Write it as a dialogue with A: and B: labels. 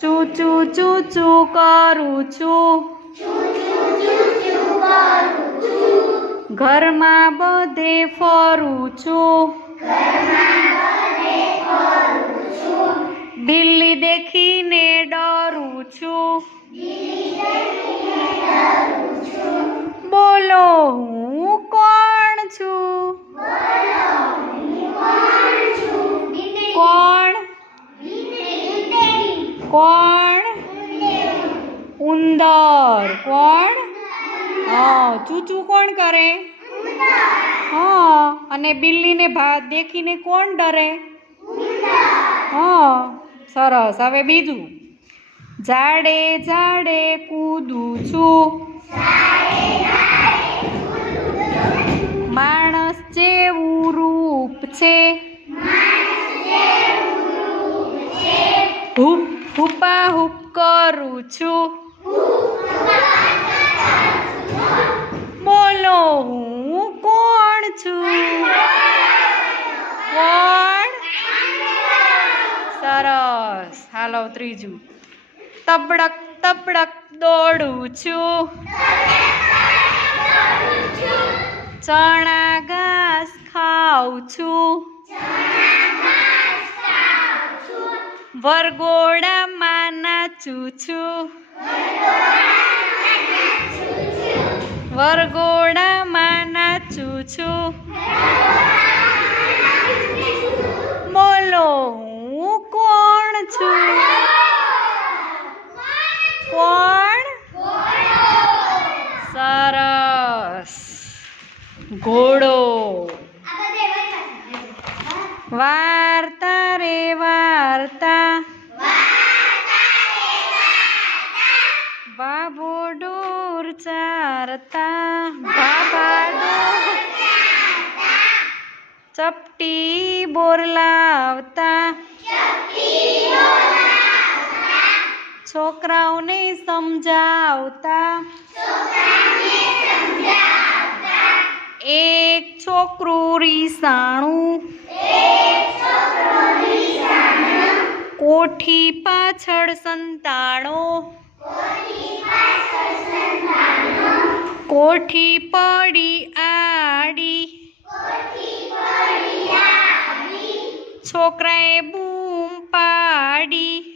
A: ચૂ ચૂ ચૂ ચૂ કરું છું ઘરમાં બધે ફરું છું કોણ? ઉંદર. કોણ? હા, ચૂચું કોણ કરે? હા, અને બિલ્લીને ભાત દેખીને કોણ ડરે? હા, સરસ. હવે બીજું. ઝાડે ઝાડે કૂદું છું. હુપ હુપા કરું છું. બોલો હું કોણ છું? કોણ? સરસ. હાલો, ત્રીજું. તબડક તબડક દોડું છું. ચણા, ઘાસ ખાઉં છું. વરગોડામાં નાચું છું. વરગોડામાં નાચું છું. બોલો હું કોણ છું? કોણ? સરસ. ઘોડો. ડોર ચારતા બાબા ડોર ચપટી બોરલાવતા છોકરાઓને સમજાવતા એક છોકરું રીસાણું કોઠી પાછળ સંતાણો કોઠી પડી આડી. છોકરાએ બૂમ પાડી.